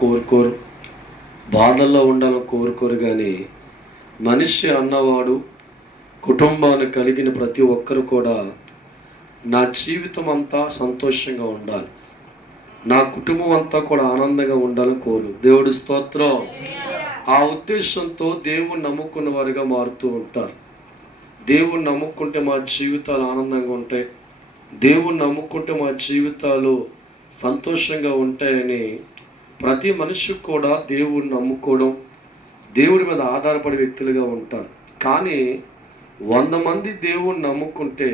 కోరుకోరు, బాధల్లో ఉండాలని కోరుకోరు. కానీ మనిషి అన్నవాడు కుటుంబాన్ని కలిగిన ప్రతి ఒక్కరు కూడా నా జీవితం అంతా సంతోషంగా ఉండాలి, నా కుటుంబం అంతా కూడా ఆనందంగా ఉండాలని కోరు. దేవుడి స్తోత్రం. ఆ ఉద్దేశంతో దేవుణ్ణి నమ్ముకున్న వారిగా మారుతూ ఉంటారు. దేవుణ్ణి నమ్ముకుంటే మా జీవితాలు ఆనందంగా ఉంటాయి, దేవుణ్ణి నమ్ముకుంటే మా జీవితాలు సంతోషంగా ఉంటాయని ప్రతి మనిషి కూడా దేవుణ్ణి నమ్ముకోవడం, దేవుడి మీద ఆధారపడే వ్యక్తులుగా ఉంటారు. కానీ 100 మంది దేవుణ్ణి నమ్ముకుంటే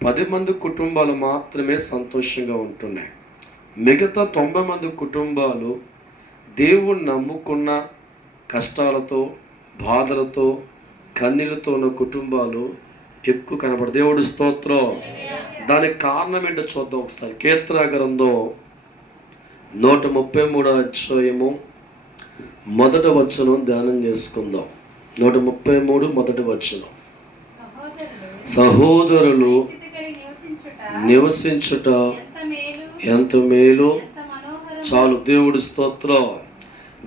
10 మంది కుటుంబాలు మాత్రమే సంతోషంగా ఉంటున్నాయి. మిగతా 90 మంది కుటుంబాలు దేవుణ్ణి నమ్ముకున్న కష్టాలతో, బాధలతో, కన్నీళ్ళతో ఉన్న కుటుంబాలు ఎక్కువ కనబడదు. దేవుడి స్తోత్రం. దానికి కారణం ఏంటో చూద్దాం ఒకసారి. కీర్తన గ్రంథం 133 అధ్యాయము 1వ వచనం ధ్యానం చేసుకుందాం. 133 1వ వచనం. సహోదరులు నివసించుట ఎంత మేలు. చాలు. దేవుడి స్తోత్రం.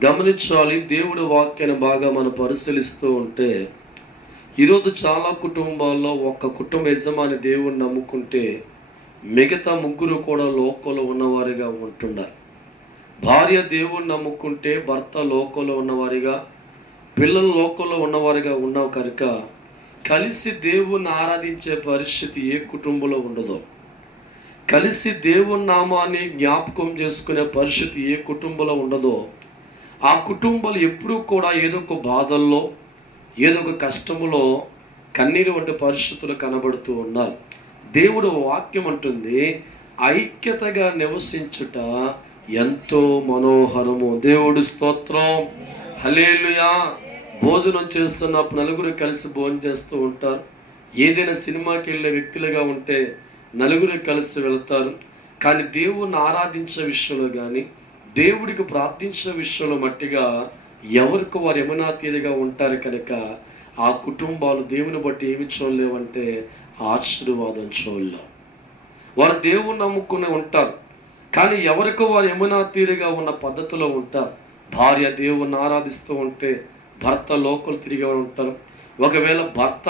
గమనించాలి, దేవుడి వాక్యాన్ని బాగా మనం పరిశీలిస్తూ ఉంటే ఈరోజు చాలా కుటుంబాల్లో ఒక్క కుటుంబ యజమాని దేవుణ్ణి నమ్ముకుంటే మిగతా ముగ్గురు కూడా లోకంలో ఉన్నవారిగా ఉంటున్నారు. భార్య దేవుణ్ణి నమ్ముకుంటే భర్త లోకంలో ఉన్నవారిగా, పిల్లలు లోకంలో ఉన్నవారిగా ఉన్నావు కనుక కలిసి దేవుణ్ణి ఆరాధించే పరిస్థితి ఏ కుటుంబంలో ఉండదో, కలిసి దేవుని నామాన్ని జ్ఞాపకం చేసుకునే పరిస్థితి ఏ కుటుంబంలో ఉండదో, ఆ కుటుంబాలు ఎప్పుడూ కూడా ఏదో ఒక బాధల్లో, ఏదో ఒక కష్టములో కన్నీరు వంటి పరిస్థితులు కనబడుతూ ఉన్నారు. దేవుడు వాక్యం అంటుంది, ఐక్యతగా నివసించుట ఎంతో మనోహరము. దేవుడి స్తోత్రం. హల్లెలూయా. భోజనం చేస్తున్నప్పుడు నలుగురు కలిసి భోజనం చేస్తూ ఉంటారు. ఏదైనా సినిమాకి వెళ్ళే వ్యక్తులుగా ఉంటే నలుగురు కలిసి వెళ్తారు. కానీ దేవుణ్ణి ఆరాధించే విషయంలో కానీ, దేవుడికి ప్రార్థించే విషయంలో మట్టిగా ఎవరికి వారు యమునాతీయులుగా ఉంటారు కనుక ఆ కుటుంబాలు దేవుని బట్టి ఏమి చూడలేవంటే ఆశీర్వాదం చూడలేవు. వారు దేవుణ్ణి నమ్ముకుని ఉంటారు, కానీ ఎవరికి వారు యమునాతీయులుగా ఉన్న పద్ధతిలో ఉంటారు. భార్య దేవుణ్ణి ఆరాధిస్తూ ఉంటే భర్త లోకలు తిరిగి ఉంటారు. ఒకవేళ భర్త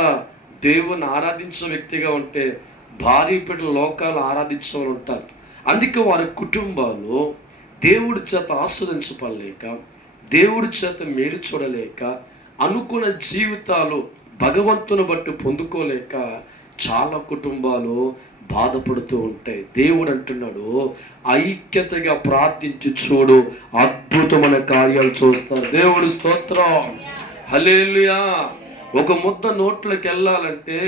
దేవుణ్ణి ఆరాధించే వ్యక్తిగా ఉంటే భార్య బిడ్డలు లోకాలు ఆరాధించే వాళ్ళు ఉంటారు. అందుకే వారి కుటుంబాలు దేవుడి చేత ఆస్వాదించబడలేక, దేవుడి చేత మేలు చూడలేక, అనుకున్న జీవితాలు భగవంతుని బట్టి పొందుకోలేక చాలా కుటుంబాలు బాధపడుతూ ఉంటాయి. దేవుడు అంటున్నాడు, ఐక్యతగా ప్రార్థించి చూడు, అద్భుతమైన కార్యాలు చూస్తారు. దేవుడి స్తోత్రం. హల్లెలూయా. ఒక ముద్ద నోట్లోకి వెళ్ళాలంటే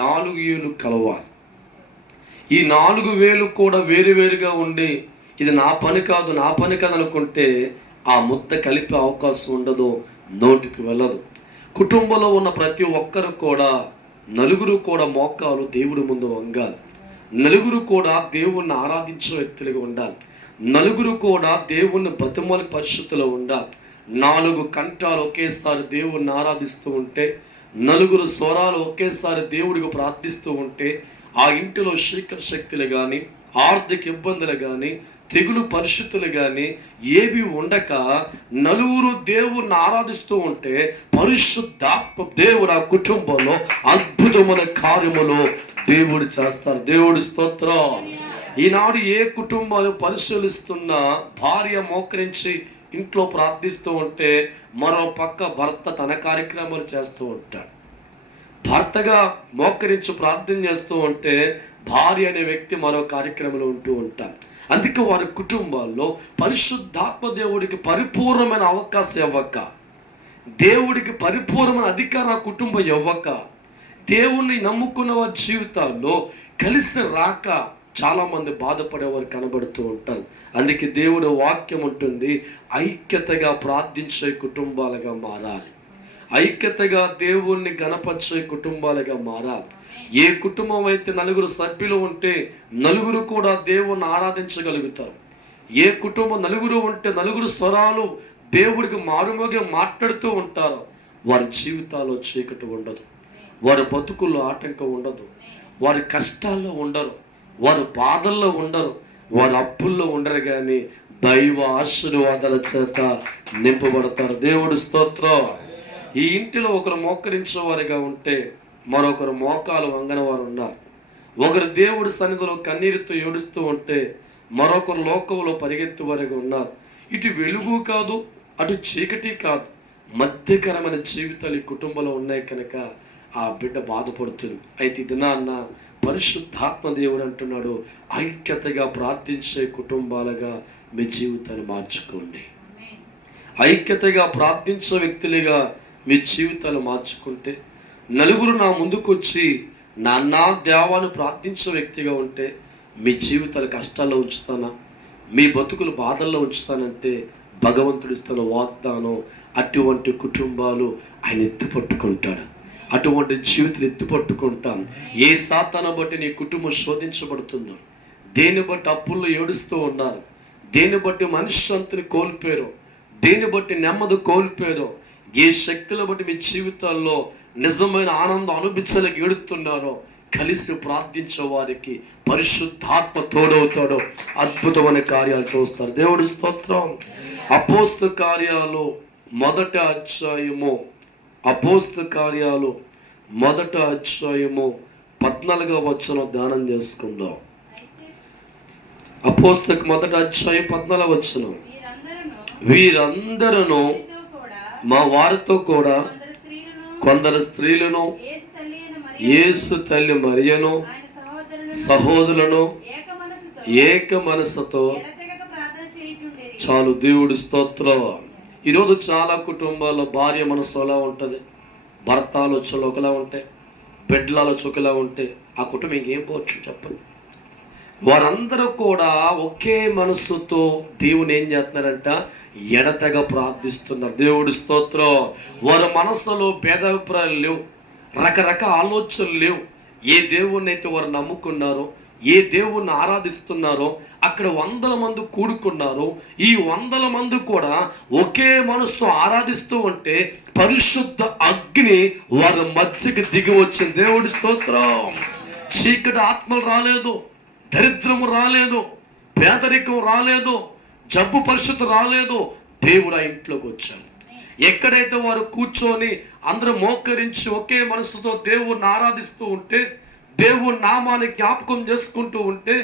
4 ఏళ్ళు కలవాలి. ఈ 4 వేలు కూడా వేరువేరుగా ఉండి ఇది నా పని కాదు, నా పని కాదు అనుకుంటే ఆ ముద్ద కలిపే అవకాశం ఉండదు, నోటికి వెళ్ళదు. కుటుంబంలో ఉన్న ప్రతి ఒక్కరు కూడా, నలుగురు కూడా మోకాలు దేవుడి ముందు వంగాలి, నలుగురు కూడా దేవుణ్ణి ఆరాధించే వ్యక్తులుగా ఉండాలి, నలుగురు కూడా దేవుణ్ణి బతిమాలి పరిస్థితిలో ఉండాలి. 4 కంఠాలు ఒకేసారి దేవుణ్ణి ఆరాధిస్తూ ఉంటే, నలుగురు స్వరాలు ఒకేసారి దేవుడికి ప్రార్థిస్తూ ఉంటే ఆ ఇంటిలో చీకటి శక్తులు కానీ, ఆర్థిక ఇబ్బందులు కానీ, తెగులు పరిస్థితులు కానీ ఏవి ఉండక నలుగురు దేవుణ్ణి ఆరాధిస్తూ ఉంటే పరిశుద్ధాత్మ దేవుడు ఆ కుటుంబంలో అద్భుతమైన కార్యములు దేవుడు చేస్తారు. దేవుడి స్తోత్రం. ఈనాడు ఏ కుటుంబాలు పరిశీలిస్తున్నా భార్య మోకరించి ఇంట్లో ప్రార్థిస్తూ ఉంటే మరో పక్క భర్త తన కార్యక్రమాలు చేస్తూ ఉంటాడు. భర్తగా మోకరించి ప్రార్థన చేస్తూ ఉంటే భార్య అనే వ్యక్తి మరో కార్యక్రమంలో ఉంటూ ఉంటారు. అందుకే వారి కుటుంబాల్లో పరిశుద్ధాత్మ దేవుడికి పరిపూర్ణమైన అవకాశం ఇవ్వక, దేవుడికి పరిపూర్ణమైన అధికారం ఆ కుటుంబం ఇవ్వక, దేవుణ్ణి నమ్ముకున్న వారి జీవితాల్లో కలిసి రాక చాలామంది బాధపడేవారు కనబడుతూ ఉంటారు. అందుకే దేవుడు వాక్యం ఉంటుంది, ఐక్యతగా ప్రార్థించే కుటుంబాలుగా మారాలి, ఐక్యతగా దేవుణ్ణి గణపరిచే కుటుంబాలుగా మారాలి. ఏ కుటుంబం అయితే 4 సభ్యులు ఉంటే నలుగురు కూడా దేవుణ్ణి ఆరాధించగలుగుతారు. ఏ కుటుంబం 4 ఉంటే 4 స్వరాలు దేవుడికి మారుమోగే మాట్లాడుతూ ఉంటారో వారి జీవితాల్లో చీకటి ఉండదు, వారి బతుకుల్లో ఆటంకం ఉండదు, వారి కష్టాల్లో ఉండరు, వారు బాధల్లో ఉండరు, వారు అప్పుల్లో ఉండరు. కానీ దైవ ఆశీర్వాదాల చేత నింపబడతారు. దేవుడు స్తోత్రం. ఈ ఇంటిలో ఒకరు మోకరించే వారిగా ఉంటే మరొకరు మోకాలు వంగని వారు ఉన్నారు. ఒకరు దేవుడి సన్నిధిలో కన్నీరుతో ఏడుస్తూ ఉంటే మరొకరు లోకంలో పరిగెత్తు వారిగా ఉన్నారు. ఇటు వెలుగు కాదు, అటు చీకటి కాదు, మధ్యకరమైన జీవితాలు ఈ కుటుంబంలో ఉన్నాయి కనుక ఆ బిడ్డ బాధపడుతుంది. అయితే ఇది నాన్న పరిశుద్ధాత్మ దేవుడు అంటున్నాడు, ఐక్యతగా ప్రార్థించే కుటుంబాలుగా మీ జీవితాన్ని మార్చుకోండి. ఐక్యతగా ప్రార్థించే వ్యక్తులుగా మీ జీవితాలు మార్చుకుంటే, నలుగురు నా ముందుకు వచ్చి నాన్న దేవాన్ని ప్రార్థించే వ్యక్తిగా ఉంటే మీ జీవితాలు కష్టాల్లో ఉంచుతానా, మీ బతుకులు బాధల్లో ఉంచుతానంటే భగవంతుడు ఇస్తున్న వాగ్దానం, అటువంటి కుటుంబాలు ఆయన ఎత్తుపట్టుకుంటాడు. అటువంటి జీవితాలు ఎత్తుపట్టుకుంటాం. ఏ సాతాను బట్టి నీ కుటుంబం శోధించబడుతుందో, దేన్ని బట్టి అప్పుల్లో ఏడుస్తూ ఉన్నారు, దేన్ని బట్టి మనశ్శాంతిని కోల్పోయారు, దేన్ని బట్టి నెమ్మది కోల్పోయారు, ఏ శక్తుల బట్టి మీ జీవితాల్లో నిజమైన ఆనందం అనుభవించలేక ఏడుతున్నారో కలిసి ప్రార్థించే వారికి పరిశుద్ధాత్మ తోడవుతాడో అద్భుతమైన కార్యాలు చూస్తారు. దేవుడి స్తోత్రం. అపోస్తల కార్యాలు 1వ అధ్యాయము, అపోస్తల కార్యాలు 1వ అధ్యాయము 14వ వచనం ధ్యానం చేసుకుందాం. అపోస్తల 1వ అధ్యాయం 14వ వచనం. వీరందరూ మా వారితో కూడా కొందరు స్త్రీలను, యేసు తల్లి మరియను, సహోదరులను ఏక మనసుతో. చాలు. దేవుడి స్తోత్రం. ఈరోజు చాలా కుటుంబాల్లో భార్య మనసు ఎలా ఉంటుంది, భర్త ఆలోచనలు ఒకలా ఉంటాయి, బిడ్డల ఆలోచన ఒకలా ఉంటే ఆ కుటుంబం ఇంకేం పోవచ్చు చెప్పండి. వారందరూ కూడా ఒకే మనస్సుతో దేవుని ఏం చేస్తున్నారంట, ఎడతెగ ప్రార్థిస్తున్నారు. దేవుడి స్తోత్రం. వారి మనస్సులో భేదాభిప్రాయాలు లేవు, రకరకాల ఆలోచనలు లేవు. ఏ దేవుణ్ణి అయితే వారు నమ్ముకున్నారో, ఏ దేవుణ్ణి ఆరాధిస్తున్నారో అక్కడ 100 మంది కూడుకున్నారు. ఈ 100 మంది కూడా ఒకే మనసుతో ఆరాధిస్తూ ఉంటే పరిశుద్ధ అగ్ని వారి మధ్యకి దిగి వచ్చింది. దేవుడి స్తోత్రం. చీకటి ఆత్మలు రాలేదు, దరిద్రము రాలేదు, పేదరికం రాలేదు, జబ్బు పరిస్థితి రాలేదు. దేవుడు ఆ ఇంట్లోకి వచ్చాడు. ఎక్కడైతే వారు కూర్చొని అందరూ మోకరించి ఒకే మనసుతో దేవుణ్ణి ఆరాధిస్తూ ఉంటే, దేవుని నామాన్ని జ్ఞాపకం చేసుకుంటూ ఉంటే,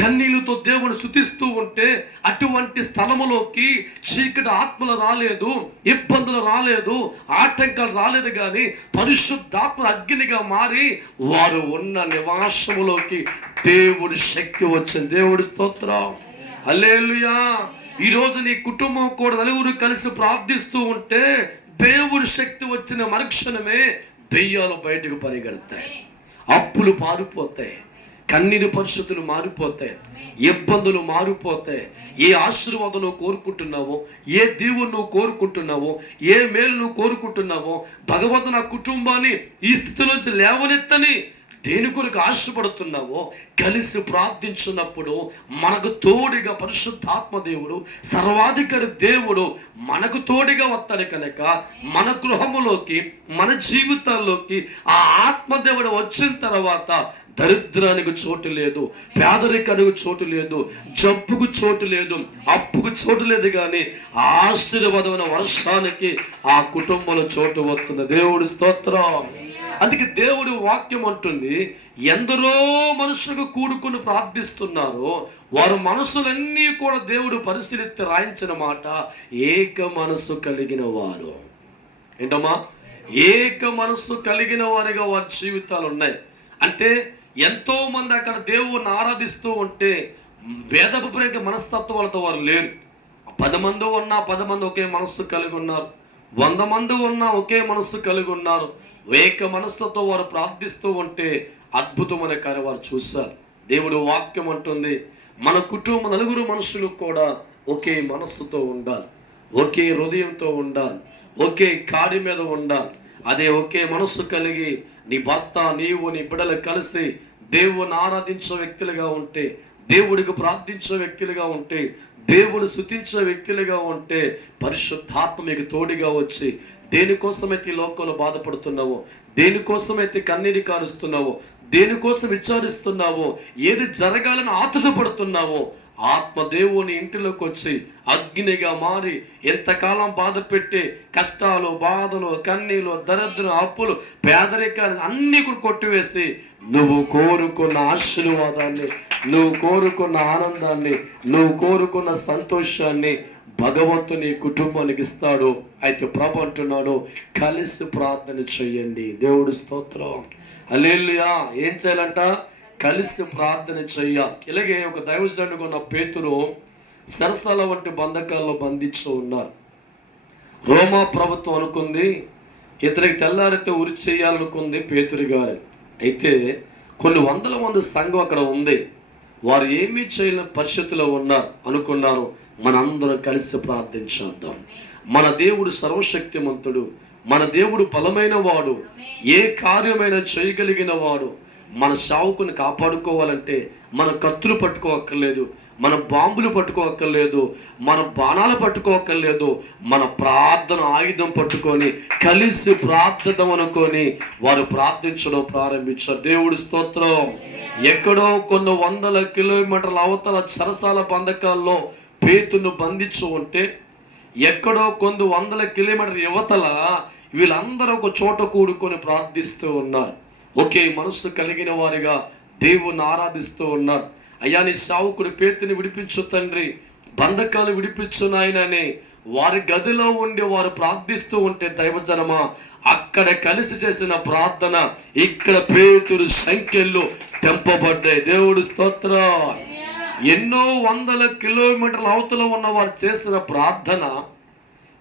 కన్నీళ్లతో దేవుని స్తుతిస్తూ ఉంటే, అటువంటి స్థలములోకి చీకటి ఆత్మలు రాలేదు, ఇబ్బందులు రాలేదు, ఆటంకాలు రాలేదు. కానీ పరిశుద్ధాత్మ అగ్నిగా మారి వారు ఉన్న నివాసములోకి దేవుడి శక్తి వచ్చింది. దేవుడి స్తోత్రం. హల్లెలూయా. ఈరోజు నీ కుటుంబం కూడా నలుగురు కలిసి ప్రార్థిస్తూ ఉంటే దేవుడి శక్తి వచ్చిన మరుక్షణమే దెయ్యాలు బయటకు పరిగెడతాయి, అప్పులు మారిపోతాయి, కన్నీరు పరిస్థితులు మారిపోతాయి, ఇబ్బందులు మారిపోతాయి. ఏ ఆశీర్వాదం నువ్వు కోరుకుంటున్నావో, ఏ దేవుడు నువ్వు కోరుకుంటున్నావో, ఏ మేలు నువ్వు కోరుకుంటున్నావో, భగవంతుడు నా కుటుంబాన్ని ఈ స్థితిలోంచి లేవనెత్తని దేని కొరకు ఆశపడుతున్నావో కలిసి ప్రార్థించున్నప్పుడు మనకు తోడుగా పరిశుద్ధాత్మ దేవుడు, సర్వాధికారి దేవుడు మనకు తోడుగా వస్తాడు కనుక మన గృహములోకి, మన జీవితాల్లోకి ఆ ఆత్మదేవుడు వచ్చిన తర్వాత దరిద్రానికి చోటు లేదు, పేదరికానికి చోటు లేదు, జబ్బుకు చోటు లేదు, అప్పుకు చోటు లేదు. కానీ ఆశీర్వాదమైన వర్షానికి ఆ కుటుంబంలో చోటు వస్తుంది. దేవుడి స్తోత్రం. అందుకే దేవుడి వాక్యం అంటుంది, ఎందరో మనుషులకు కూడుకుని ప్రార్థిస్తున్నారో వారు మనసులన్నీ కూడా దేవుడు పరిశీలిస్తే రాయించిన మాట, ఏక మనసు కలిగిన వారు. ఏంటమ్మా? ఏక మనసు కలిగిన వారిగా వారి జీవితాలు ఉన్నాయి. అంటే ఎంతో మంది అక్కడ దేవుణ్ణి ఆరాధిస్తూ ఉంటే భేదభిప్రాయ మనస్తత్వాలతో వారు లేరు. 10 మంది ఉన్నా 10 మంది ఒకే మనస్సు కలిగి ఉన్నారు, 100 మంది ఉన్నా ఒకే మనస్సు కలిగి ఉన్నారు. ఏక మనస్సుతో వారు ప్రార్థిస్తూ ఉంటే అద్భుతమైన కార్యం వారు చూశారు. దేవుడు వాక్యం అంటుంది, మన కుటుంబం నలుగురు మనుషులు కూడా ఒకే మనస్సుతో ఉండాలి, ఒకే హృదయంతో ఉండాలి, ఒకే కాడి మీద ఉండాలి. అదే ఒకే మనస్సు కలిగి నీ భర్త, నీవు, నీ బిడ్డలు కలిసి దేవుని ఆరాధించే వ్యక్తులుగా ఉంటే, దేవుడికి ప్రార్థించే వ్యక్తులుగా ఉంటే, దేవుడు స్తుతించే వ్యక్తులుగా ఉంటే పరిశుద్ధాత్మ మీకు తోడుగా వచ్చి దేనికోసమైతే ఈ లోకంలో బాధపడుతున్నావో, దేనికోసమైతే కన్నీరు కారుస్తున్నావో, దేనికోసం విచారిస్తున్నావో, ఏది జరగాలని ఆతురపడుతున్నావో ఆత్మదేవుని ఇంటిలోకి వచ్చి అగ్నిగా మారి ఎంతకాలం బాధ పెట్టి కష్టాలు, బాధలు, కన్నీలు, దరిద్రం, అప్పులు, పేదరికాన్ని అన్నీ కూడా కొట్టివేసి నువ్వు కోరుకున్న ఆశీర్వాదాన్ని, నువ్వు కోరుకున్న ఆనందాన్ని, నువ్వు కోరుకున్న సంతోషాన్ని భగవంతుని కుటుంబానికి ఇస్తాడు. అయితే ప్రభు అంటున్నాడు, కలిసి ప్రార్థన చెయ్యండి. దేవుడు స్తోత్రం, హల్లెలూయా. ఏం చేయాలంట? కలిసి ప్రార్థన చెయ్యాలి. ఇలాగే ఒక దైవజనుడు ఉన్న పేతురు సరసాల వంటి బంధకాల్లో బంధించు ఉన్నారు. రోమా ప్రభుత్వం అనుకుంది ఇతనికి తెల్లారితే ఉరి చేయాలనుకుంది పేతురు గారు. అయితే కొన్ని వందల మంది సంఘం అక్కడ ఉంది. వారు ఏమీ చేయలేని పరిస్థితిలో ఉన్నారు. అనుకున్నారు, మనందరం కలిసి ప్రార్థించేద్దాం. మన దేవుడు సర్వశక్తిమంతుడు, మన దేవుడు బలమైన వాడు, ఏ కార్యమైనా చేయగలిగిన వాడు. మన సావుకుని కాపాడుకోవాలంటే మన కత్తులు పట్టుకోవక్కర్లేదు, మన బాంబులు పట్టుకోవక్కర్లేదు, మన బాణాలు పట్టుకోవక్కర్లేదు. మన ప్రార్థన ఆయుధం పట్టుకొని కలిసి ప్రార్థన అనుకొని వారు ప్రార్థించడం ప్రారంభించారు. దేవుడి స్తోత్రం. ఎక్కడో కొన్ని వందల కిలోమీటర్ల అవతల చెరసాల బంధకాల్లో పేతును బంధించు ఉంటే, ఎక్కడో కొన్ని వందల కిలోమీటర్ యువతల వీళ్ళందరూ ఒక చోట కూడుకొని ప్రార్థిస్తూ ఉన్నారు. ఒకే మనస్సు కలిగిన వారిగా దేవుణ్ణి ఆరాధిస్తూ ఉన్నారు. అయ్యా, నీ సావుకుడు పేతుని విడిపించు తండ్రి, బంధకాలు విడిపించు నాయనని వారి గదిలో ఉండి వారు ప్రార్థిస్తూ ఉంటే, దైవజనమా, అక్కడ కలిసి చేసిన ప్రార్థన ఇక్కడ పేతురు సంఖ్యలు తెంపబడ్డాయి. దేవుడు స్తోత్రం. ఎన్నో వందల కిలోమీటర్ల అవతల ఉన్న వారు చేసిన ప్రార్థన,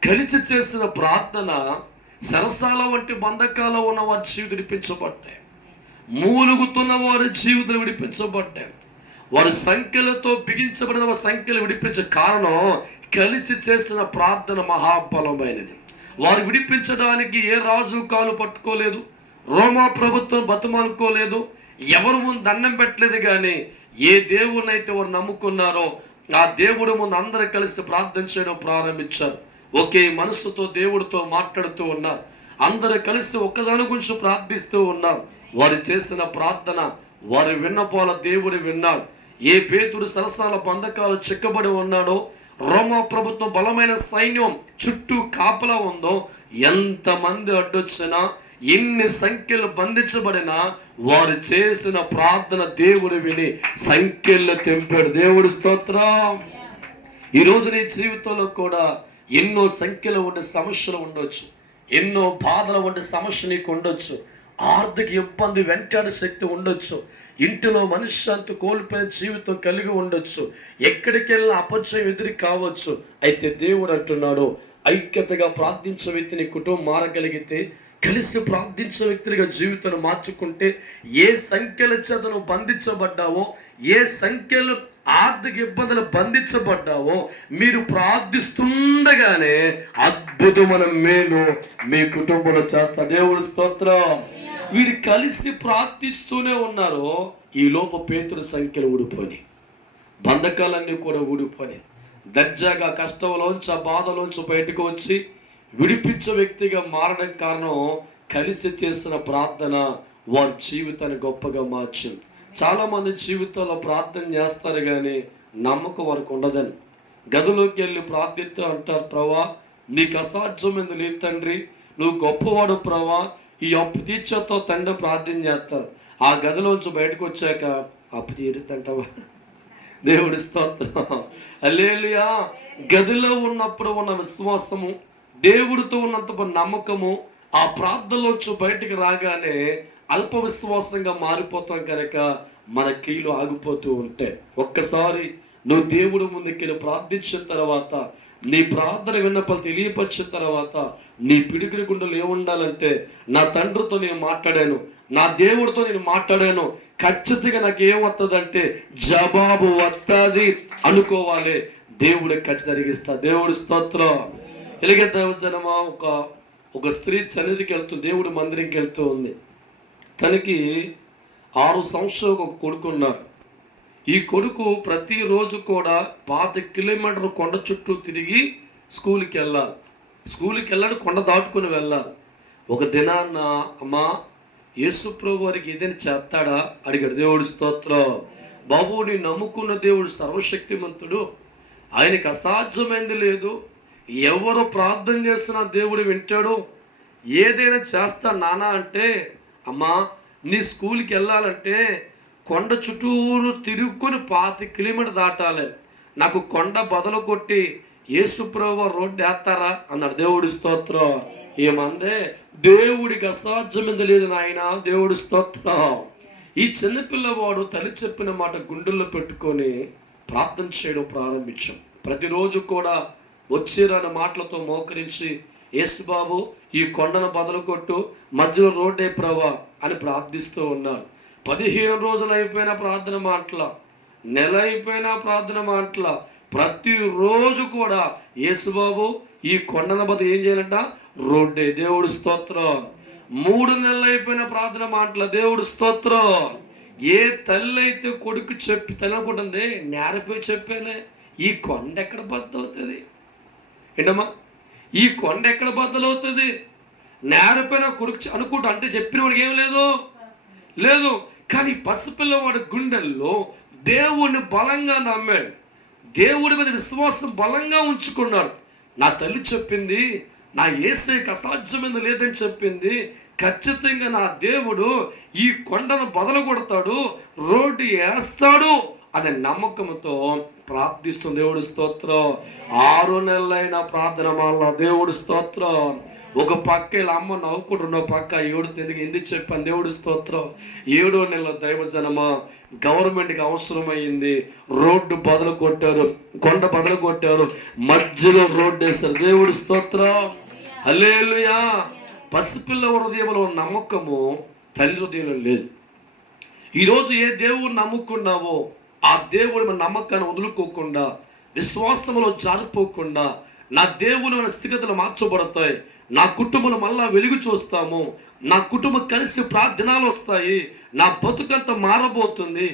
కలిసి చేసిన ప్రార్థన సరసాల వంటి బంధకాల్లో ఉన్న వారి జీవితం విడిపించబడ్డాయి. మూలుగుతున్న వారి జీవితం విడిపించబడ్డాయి. వారు సంఖ్యలతో బిగించబడిన వారి సంఖ్యలు విడిపించే కారణం కలిసి చేసిన ప్రార్థన మహాబలమైనది. వారు విడిపించడానికి ఏ రాజు కాలు పట్టుకోలేదు, రోమా ప్రభుత్వం బతుమానుకోలేదు, ఎవరు ముందు దండం పెట్టలేదు. కానీ ఏ దేవునైతే వారు నమ్ముకున్నారో ఆ దేవుడు ముందు అందరూ కలిసి ప్రార్థన చేయడం ప్రారంభించారు. ఒకే మనసుతో దేవుడితో మాట్లాడుతూ ఉన్నారు. అందరూ కలిసి ఒక్కదాని గురించి ప్రార్థిస్తూ ఉన్నారు. వారు చేసిన ప్రార్థన వారి విన్నపోల దేవుడు విన్నాడు. ఏ పేతురు సరసాల బంధకాలు చిక్కబడి ఉన్నాడో, రోమా ప్రభుత్వం బలమైన సైన్యం చుట్టూ కాపలా ఉందో, ఎంతమంది అడ్డొచ్చినా, ఎన్ని సంఖ్యలు బంధించబడినా వారు చేసిన ప్రార్థన దేవుడు విని సంఖ్యలు తెంపాడు. దేవుడు స్తోత్రం. ఈరోజు నీ జీవితంలో కూడా ఎన్నో సంఖ్యలు ఉండే సమస్యలు ఉండొచ్చు, ఎన్నో బాధలు ఉండే సమస్య నీకు ఉండొచ్చు, ఆర్థిక ఇబ్బంది వెంటాడే శక్తి ఉండొచ్చు, ఇంటిలో మనశ్శాంతి కోల్పోయిన జీవితం కలిగి ఉండొచ్చు, ఎక్కడికి వెళ్ళిన అపజయం ఎదురు కావచ్చు. అయితే దేవుడు అంటున్నాడు, ఐక్యతగా ప్రార్థించే వ్యక్తి నీ కుటుంబం మారగలిగితే, కలిసి ప్రార్థించే వ్యక్తిగా జీవితాన్ని మార్చుకుంటే, ఏ సంఖ్యల చేత నువ్వు బంధించబడ్డావో, ఏ సంఖ్యలు ఆర్థిక ఇబ్బందులు బంధించబడ్డావో, మీరు ప్రార్థిస్తుండగానే అద్భుతమైన మేలు మీ కుటుంబంలో చేస్తా. దేవుడు స్తోత్రం. వీరు కలిసి ప్రార్థిస్తూనే ఉన్నారు. ఈ లోపు పేతురు సంఖ్యలు ఊడిపోయి, బంధకాలన్నీ కూడా ఊడిపోయి, దర్జాగా కష్టంలోంచి, ఆ బాధలోంచి బయటకు వచ్చి విడిపించే వ్యక్తిగా మారడం కారణం కలిసి చేసిన ప్రార్థన వారి జీవితాన్ని గొప్పగా మార్చింది. చాలామంది జీవితంలో ప్రార్థన చేస్తారు కానీ నమ్మకం వారికి ఉండదని. గదిలోకి వెళ్ళి ప్రార్థిస్తూ అంటారు, ప్రభా నీకు అసాధ్యమైంది లేదు తండ్రి, నువ్వు గొప్పవాడు ప్రభా, ఈ అప్పు తీర్చేతో తండ్రి ప్రార్థన చేస్తారు. ఆ గదిలోంచి బయటకు వచ్చాక అప్పు తీరుద్దంటావా? దేవుడి స్తోత్రం. హల్లెలూయా. గదిలో ఉన్నప్పుడు ఉన్న విశ్వాసము, దేవుడితో ఉన్నంత నమ్మకము, ఆ ప్రార్థనలోంచి బయటికి రాగానే అల్ప విశ్వాసంగా మారిపోతాం. కనుక మన కీలు ఆగిపోతూ ఉంటాయి. ఒక్కసారి నువ్వు దేవుడు ముందుకెళ్ళి ప్రార్థించిన తర్వాత, నీ ప్రార్థన విన్నపాలు తెలియపరిచిన తర్వాత, నీ పిడికిడి గుండెలు ఏముండాలంటే, నా తండ్రితో నేను మాట్లాడాను, నా దేవుడితో నేను మాట్లాడాను, ఖచ్చితంగా నాకు ఏమవుతుందంటే జవాబు వస్తుంది అనుకోవాలి. దేవుడు ఖచ్చితంగా జరిగిస్తా. దేవుడి స్తోత్రం. ఎలాగే దైవజనమా, ఒక స్త్రీ సన్నిధికి వెళ్తూ, దేవుడి మందిరంకి వెళ్తూ ఉంది. తనకి 6 సంవత్సరాలు ఒక కొడుకు ఉన్నారు. ఈ కొడుకు ప్రతిరోజు కూడా 5 కిలోమీటర్లు కొండ చుట్టూ తిరిగి స్కూల్కి వెళ్ళాలి. స్కూల్కి వెళ్ళాలి, కొండ దాటుకుని వెళ్ళాలి. ఒక దినాన్న, అమ్మా యేసు ప్రభు వారికి ఏదైనా చేస్తాడా అడిగాడు. దేవుడి స్తోత్రం. బాబు, నీ నమ్ముకున్న దేవుడు సర్వశక్తిమంతుడు, ఆయనకి అసాధ్యమైంది లేదు. ఎవరు ప్రార్థన చేస్తున్నా దేవుడు వింటాడు. ఏదైనా చేస్తా నానా అంటే, అమ్మా నీ స్కూల్కి వెళ్ళాలంటే కొండ చుట్టూరు తిరుక్కొని 25 కిలోమీటర్ దాటాలి. నాకు కొండ బదలు కొట్టి యేసుప్రభు రోడ్డు వేస్తారా అన్నాడు. దేవుడి స్తోత్రం. ఏమందే, దేవుడికి అసాధ్యమైంది లేదు నాయన. దేవుడి స్తోత్రం. ఈ చిన్నపిల్లవాడు తల్లి చెప్పిన మాట గుండెల్లో పెట్టుకొని ప్రార్థన చేయడం ప్రారంభించాం. ప్రతిరోజు కూడా వచ్చిరాని మాటలతో మోకరించి, యేసు బాబు ఈ కొండను బదలు కొట్టు, మధ్యలో రోడ్డే ప్రభా అని ప్రార్థిస్తూ ఉన్నాను. 15 రోజులు అయిపోయిన ప్రార్థన మాటల, నెల అయిపోయిన ప్రార్థన మాటల, ప్రతిరోజు కూడా యేసు బాబు ఈ కొండన బదులు ఏం చేయాలంట? రోడ్డే. దేవుడు స్తోత్రం. 3 నెలలు అయిపోయిన ప్రార్థన మాటల, దేవుడు స్తోత్రం. ఏ తల్లి అయితే కొడుకు చెప్పి తల్లి అనుకుంటుంది, నేరపోయి చెప్పానే ఈ కొండ ఎక్కడ బద్దవుతుంది ఏంటమ్మా, ఈ కొండ ఎక్కడ బద్దలవుతుంది? నేరపోయిన కొడుకు అనుకుంటా అంటే చెప్పిన వాడికి ఏం లేదు. కానీ పసిపిల్లవాడి గుండెల్లో దేవుడిని బలంగా నమ్మాడు. దేవుడి మీద విశ్వాసం బలంగా ఉంచుకున్నాడు. నా తల్లి చెప్పింది, నా యేసయ్యకి అసాధ్యమైనది లేదని చెప్పింది. ఖచ్చితంగా నా దేవుడు ఈ కొండను బదలు కొడతాడు, రోడ్డు వేస్తాడు అనే నమ్మకంతో ప్రార్థిస్తుంది. దేవుడి స్తోత్రం. 6 నెలలైన ప్రార్థన మాల. దేవుడి స్తోత్రం. ఒక పక్క ఇలా అమ్మ నవ్వుకుంటున్న పక్క ఎందుకు చెప్పాను. దేవుడి స్తోత్రం. 7వ నెల దైవజనమా గవర్నమెంట్కి అవసరమైంది. రోడ్డు బదులు కొట్టారు, కొండ బదులు కొట్టారు, మధ్యలో రోడ్డు వేశారు. దేవుడి స్తోత్రం. హల్లెలూయా. పసిపిల్ల హృదయంలో నమ్మకము తల్లి హృదయంలో లేదు. ఈరోజు ఏ దేవుడు నమ్ముకున్నావో ఆ దేవుడి మన నమ్మకాన్ని వదులుకోకుండా, విశ్వాసంలో జారిపోకుండా, నా దేవుని మన స్థితిగతులు మార్చబడతాయి, నా కుటుంబం మళ్ళా వెలుగు చూస్తాము, నా కుటుంబం కలిసి ప్రార్థనలు వస్తాయి, నా బతుకంతా మారబోతుంది.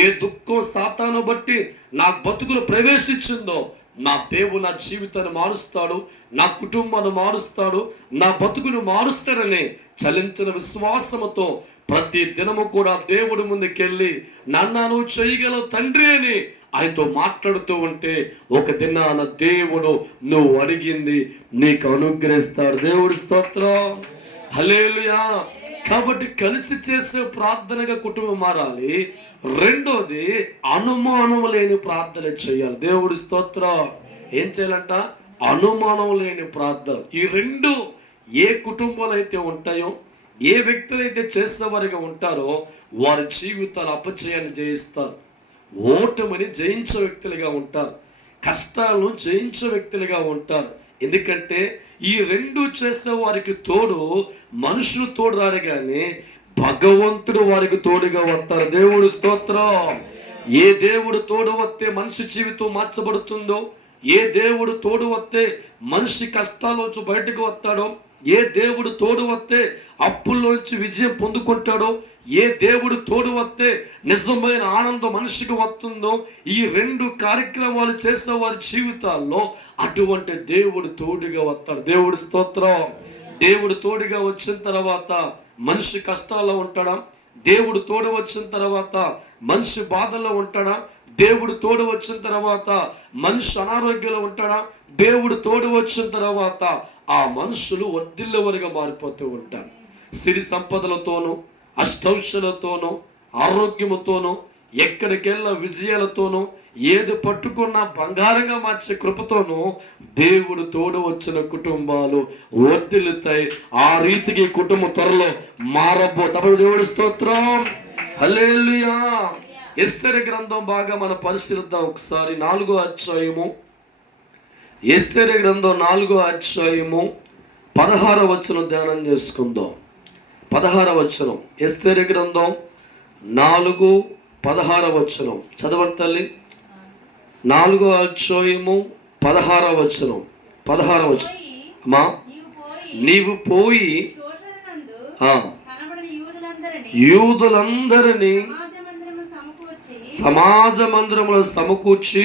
ఏ దుఃఖం సాతాను బట్టి నా బతుకులు ప్రవేశించిందో నా దేవుడు నా జీవితాన్ని మారుస్తాడు, నా కుటుంబాన్ని మారుస్తాడు, నా బతుకును మారుస్తాడని చలించిన విశ్వాసముతో ప్రతి దినము కూడా దేవుడి ముందుకెళ్ళి నన్ను చేయగలవు తండ్రి అని ఆయనతో మాట్లాడుతూ ఉంటే ఒక దినాన దేవుడు నువ్వు అడిగింది నీకు అనుగ్రహిస్తాడు. దేవుడి స్తోత్రం. హల్లెలూయా. కాబట్టి కలిసి చేసే ప్రార్థనగా కుటుంబం మారాలి. రెండోది అనుమానం లేని ప్రార్థన చేయాలి. దేవుడి స్తోత్రం. ఏం చేయాలంట? అనుమానం లేని ప్రార్థన. ఈ రెండు ఏ కుటుంబాలు అయితే ఉంటాయో, ఏ వ్యక్తులైతే చేసేవారిగా ఉంటారో వారి జీవితాలు అపజయాన్ని జయిస్తారు, ఓటమిని జయించే వ్యక్తులుగా ఉంటారు, కష్టాలను జయించే వ్యక్తులుగా ఉంటారు. ఎందుకంటే ఈ రెండు చేసే వారికి తోడు మనుషులు తోడు రారు, కానీ భగవంతుడు వారికి తోడుగా వస్తారు. దేవుడు స్తోత్రం. ఏ దేవుడు తోడు వస్తే మనిషి జీవితం మార్చబడుతుందో, ఏ దేవుడు తోడు వస్తే మనిషి కష్టాల్లోంచి బయటకు వస్తాడో, ఏ దేవుడు తోడు వస్తే అప్పుల్లోంచి విజయం పొందుకుంటాడో, ఏ దేవుడు తోడు వస్తే నిజమైన ఆనందం మనిషికి వస్తుందో, ఈ రెండు కార్యక్రమాలు చేసే వారి జీవితాల్లో అటువంటి దేవుడు తోడుగా వస్తాడు. దేవుడి స్తోత్రం. దేవుడు తోడుగా వచ్చిన తర్వాత మనిషి కష్టాల్లో ఉంటాడా? దేవుడు తోడు వచ్చిన తర్వాత మనిషి బాధల్లో ఉంటాడా? దేవుడు తోడు వచ్చిన తర్వాత మనిషి అనారోగ్యంలో ఉంటాడా? దేవుడు తోడు వచ్చిన తర్వాత ఆ మనుషులు వర్ధిల్లేవారుగా మారిపోతూ ఉంటారు. సిరి సంపదలతోనూ, అష్టౌషలతోనూ, ఆరోగ్యముతోనూ, ఎక్కడికెళ్ళా విజయాలతోనూ, ఏది పట్టుకున్నా బంగారంగా మార్చే కృపతోనూ దేవుడు తోడు వచ్చిన కుటుంబాలు వర్ధిల్లుతాయి. ఆ రీతికి కుటుంబం త్వరలో మారబోతారు. దేవుడి స్తోత్రం. హల్లెలూయా. ఎస్తేరు గ్రంథం బాగా మనం పరిశీలిద్దాం ఒకసారి. 4వ అధ్యాయము, ఎస్తేరు గ్రంథం 4వ అధ్యాయము 16వ వచనం ధ్యానం చేసుకుందాం. 16వ వచనం, ఎస్తేరు గ్రంథం 4:16 వచనం చదవండి తల్లి. 4వ అధ్యాయము 16వ వచనం. 16వ వచనం. అమ్మా, నీవు పోయి యూదులందరినీ సమాజ మందిరములో సమకూర్చి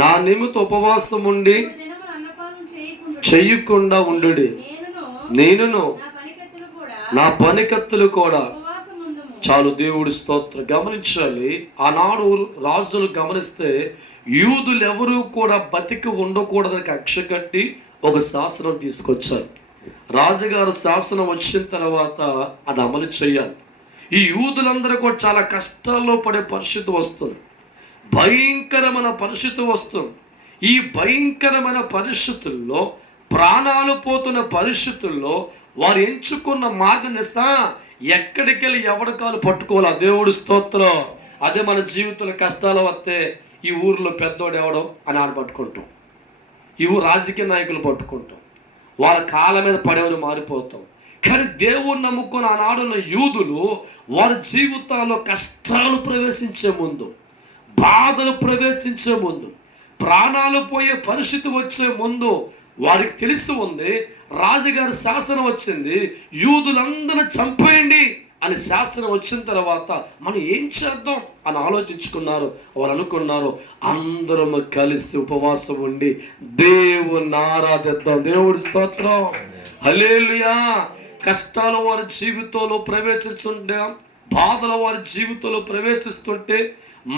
నా నిమిత్త ఉపవాసం ఉండి చెయ్యకుండా ఉండు. నేనును నా పనికత్తులు కూడా చాలు. దేవుడి స్తోత్రం. గమనించాలి, ఆనాడు రాజులు గమనిస్తే యూదులు ఎవరూ కూడా బతికి ఉండకూడదని కక్ష కట్టి ఒక శాసనం తీసుకొచ్చారు. రాజుగారు శాసనం వచ్చిన తర్వాత అది అమలు చేయాలి. ఈ యూదులందరూ కూడా చాలా కష్టాల్లో పడే పరిస్థితి వస్తుంది, భయంకరమైన పరిస్థితి వస్తుంది. ఈ భయంకరమైన పరిస్థితుల్లో, ప్రాణాలు పోతున్న పరిస్థితుల్లో వారు ఎంచుకున్న మార్గం ఎక్కడికి వెళ్ళి ఎవరి కాలు పట్టుకోవాలా. దేవుడి స్తోత్రం. అదే మన జీవితంలో కష్టాలు వస్తే ఈ ఊరిలో పెద్దోడు ఎవడో అని ఆడ పట్టుకుంటాం, ఈ ఊరు రాజకీయ నాయకులు పట్టుకుంటాం, వాళ్ళ కాళ్ళ మీద పడేవారు మారిపోతాం. కానీ దేవుణ్ణి నమ్ముకున్న ఆనాడున్న యూదులు వారి జీవితాల్లో కష్టాలు ప్రవేశించే ముందు, బాధలు ప్రవేశించే ముందు, ప్రాణాలు పోయే పరిస్థితి వచ్చే ముందు వారికి తెలిసి ఉంది, రాజుగారి శాసనం వచ్చింది, యూదులందరిని చంపేయండి అని శాస్త్రం వచ్చిన తర్వాత మనం ఏం చేద్దాం అని ఆలోచించుకున్నారు. వారు అనుకున్నారు, అందరం కలిసి ఉపవాసం ఉండి దేవుణ్ణి ఆరాధిద్దాం. దేవుడి స్తోత్రం. హల్లెలూయా. కష్టాలు వారి జీవితంలో ప్రవేశిస్తుంటే, బాధలు వారి జీవితంలో ప్రవేశిస్తుంటే,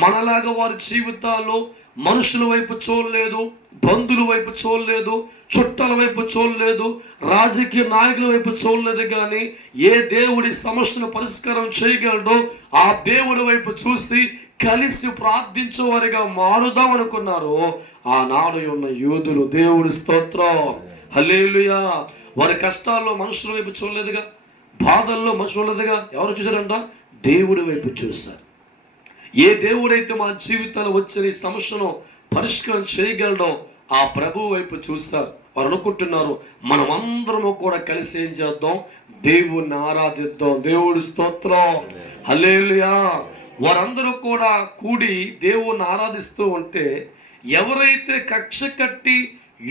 మనలాగా వారి జీవితాల్లో మనుషుల వైపు చూడలేదు, బంధువుల వైపు చూడలేదు, చుట్టాల వైపు చూడలేదు, రాజకీయ నాయకుల వైపు చూడలేదు. కానీ ఏ దేవుడి సమస్యను పరిష్కారం చేయగలడో ఆ దేవుడి వైపు చూసి కలిసి ప్రార్థించేవారిగా మారుదాం అనుకున్నారు ఆనాడు ఉన్న యూదులు. దేవుడి స్తోత్రం. హల్లెలూయా. వారి కష్టాల్లో మనుషుల వైపు చూడలేదుగా, బాధల్లో మనుషులు చూడలేదుగా. ఎవరు చూశారంట? దేవుడి వైపు చూశారు. ఏ దేవుడైతే మా జీవితంలో వచ్చిన ఈ సమస్యను పరిష్కారం చేయగలడో ఆ ప్రభువు వైపు చూస్తారు. వారు అనుకుంటున్నారు, మనం అందరము కూడా కలిసి ఏం చేద్దాం? దేవుణ్ణి ఆరాధిద్దాం. దేవుడి స్తోత్రం. హల్లెలూయా. వారందరూ కూడా కూడి దేవుణ్ణి ఆరాధిస్తూ ఉంటే, ఎవరైతే కక్ష కట్టి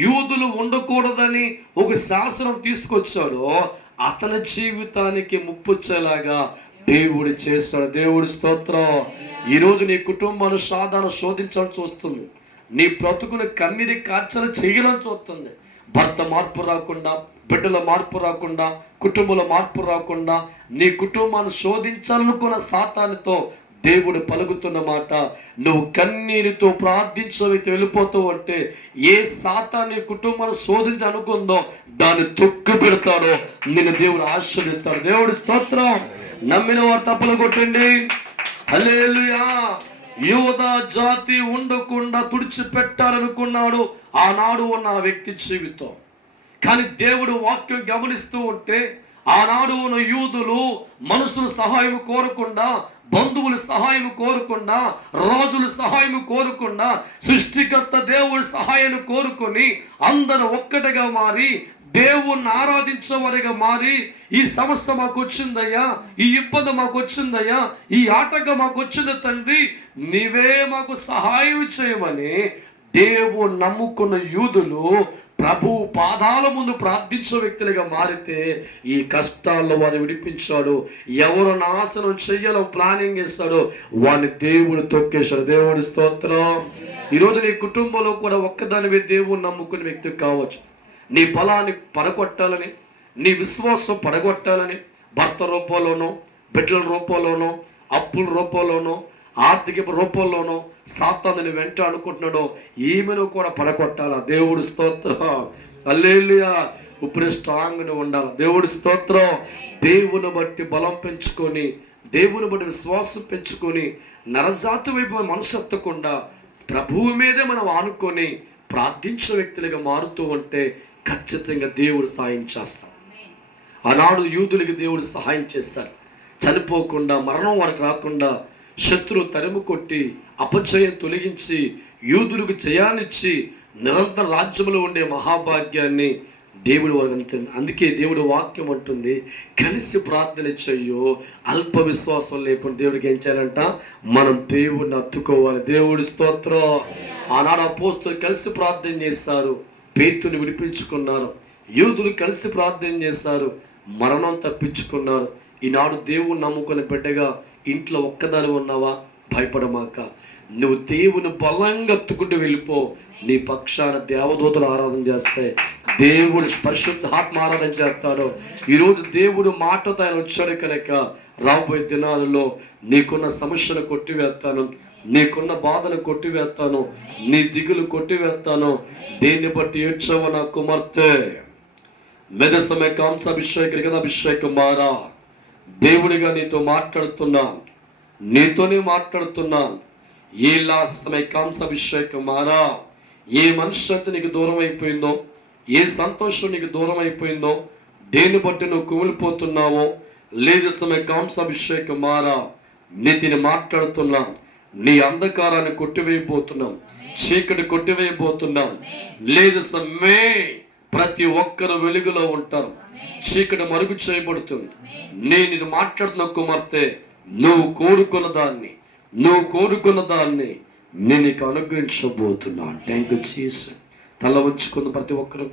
యూదులు ఉండకూడదని ఒక శాసనం తీసుకొచ్చాడో అతని జీవితానికి ముప్పొచ్చేలాగా దేవుడు చేస్తాడు. దేవుడి స్తోత్రం. ఈరోజు నీ కుటుంబాన్ని సాధారణ శోధించాలని చూస్తుంది, నీ బ్రతుకును కన్నీరి కార్చలు చేయడం చూస్తుంది. భర్త మార్పు రాకుండా, బిడ్డల మార్పు రాకుండా, కుటుంబంలో మార్పు రాకుండా నీ కుటుంబాన్ని శోధించాలనుకున్న సాతానుతో దేవుడు పలుకుతున్న మాట, నువ్వు కన్నీరుతో ప్రార్థించవైతే వెళ్ళిపోతూ ఉంటే ఏ సాతాను కుటుంబాన్ని శోధించి అనుకుందో దాన్ని తొక్కు పెడతాడో నిన్ను దేవుడు ఆశీర్వదిస్తాడు. దేవుడి స్తోత్రం. నమ్మిన వారు తప్పలు కొట్టండి. హల్లెలూయా. యూదా జాతి ఉండకుండా తుడిచిపెట్టాలనుకున్నాడు ఆనాడు ఉన్న వ్యక్తి జీవితం. కానీ దేవుడు వాక్యం గమనిస్తూ ఉంటే ఆనాడు ఉన్న యూదులు మనుషుల సహాయం కోరకుండా, బంధువుల సహాయం కోరకుండా, రాజుల సహాయం కోరకుండా, సృష్టికర్త దేవుడి సహాయాన్ని కోరుకొని అందరూ ఒక్కటిగా మారి దేవుణ్ణి ఆరాధించేవారిగా మారి, ఈ సమస్య మాకు వచ్చిందయ్యా, ఈ ఇబ్బంది మాకు వచ్చిందయ్యా, ఈ ఆటంకం మాకు వచ్చింది తండ్రి, నీవే మాకు సహాయం చేయమని దేవుడు నమ్ముకున్న యూదులు ప్రభు పాదాల ముందు ప్రార్థించే వ్యక్తులుగా మారితే ఈ కష్టాల్లో వారిని విడిపించాడు. ఎవరు నాశనం చెయ్యాలో ప్లానింగ్ చేస్తాడో వారిని దేవుడు తొక్కేశాడు. దేవుడి స్తోత్రం. ఈరోజు నీ కుటుంబంలో కూడా ఒక్కదానివే దేవుడు నమ్ముకునే వ్యక్తి కావచ్చు. నీ బలాన్ని పడగొట్టాలని, నీ విశ్వాసం పడగొట్టాలని, భర్త రూపంలోనో, బిడ్డల రూపంలోనో, అప్పుల రూపంలోనో, ఆర్థిక రూపంలోనో సాతానుని వెంట అనుకుంటున్నాడో ఈమెను కూడా పడగొట్టాలా. దేవుడి స్తోత్రం. హల్లెలూయా. ఇప్పుడు స్ట్రాంగ్గా ఉండాలి. దేవుడి స్తోత్రం. దేవుని బట్టి బలం పెంచుకొని, దేవుని బట్టి విశ్వాసం పెంచుకొని, నరజాతి వైపు మనసు ఎత్తకుండా ప్రభువు మీదే మనం ఆనుకొని ప్రార్థించే వ్యక్తులుగా మారుతూ ఉంటే ఖచ్చితంగా దేవుడు సహాయం చేస్తాడు. ఆనాడు యూదులకి దేవుడు సహాయం చేశారు. చనిపోకుండా, మరణం వారికి రాకుండా శత్రువు తరిమి కొట్టి అపజయం తొలగించి యూదులకు జయాన్నిచ్చి నిరంతర రాజ్యంలో ఉండే మహాభాగ్యాన్ని దేవుడు వారికి. అందుకే దేవుడు వాక్యం అంటుంది, కలిసి ప్రార్థన చెయ్యో. అల్ప విశ్వాసం లేకుండా దేవుడికి ఏం చేయాలంట? మనం దేవుడిని అత్తుకోవాలి. దేవుడి స్తోత్రం. ఆనాడు అపోస్తలులు కలిసి ప్రార్థన చేశారు, పేతుని విడిపించుకున్నారు. యూదులు కలిసి ప్రార్థన చేశారు, మరణం తప్పించుకున్నారు. ఈనాడు దేవుడు నమ్ముకుని బిడ్డగా ఇంట్లో ఒక్కదాని ఉన్నావా? భయపడమాక. నువ్వు దేవుని బలంగా ఎత్తుకుంటూ వెళ్ళిపో. నీ పక్షాన దేవదూతలు ఆరాధన చేస్తాయి, దేవుడు పరిశుద్ధాత్మ ఆరాధన చేస్తాడు. ఈరోజు దేవుడు మాటతో ఆయన వచ్చాడు కనుక రాబోయే దినాలలో నీకున్న సమస్యను కొట్టివేస్తాను, నీకున్న బాధను కొట్టివేస్తాను, నీ దిగులు కొట్టివేస్తాను. దేన్ని బట్టి ఏడ్చావు నా కుమార్తె? మెదసమే కాంసాభిషేకం మారా. దేవుడిగా నీతో మాట్లాడుతున్నా, నీతోనే మాట్లాడుతున్నా. ఏ లాసమే కాంసాభిషేకం మారా. ఏ మనుష్యత నీకు దూరం అయిపోయిందో, ఏ సంతోషం నీకు దూరం అయిపోయిందో, దేన్ని బట్టి నువ్వు కుమిలిపోతున్నావో, లేదు సమయ కాంసాభిషేకం మారా. నీతిని మాట్లాడుతున్నా. నీ అంధకారాన్ని కొట్టివేయబోతున్నాం, చీకటి కొట్టివేయబోతున్నాం. లేదు సమ్మే ప్రతి ఒక్కరు వెలుగులో ఉంటారు, చీకటి మరుగు చేయబడుతుంది. నేను ఇది మాట్లాడుతున్న కుమార్తె, నువ్వు కోరుకున్న దాన్ని నేను నీకు అనుగ్రహించబోతున్నాను. Thank you Jesus. తల వంచుకున్న ప్రతి ఒక్కరు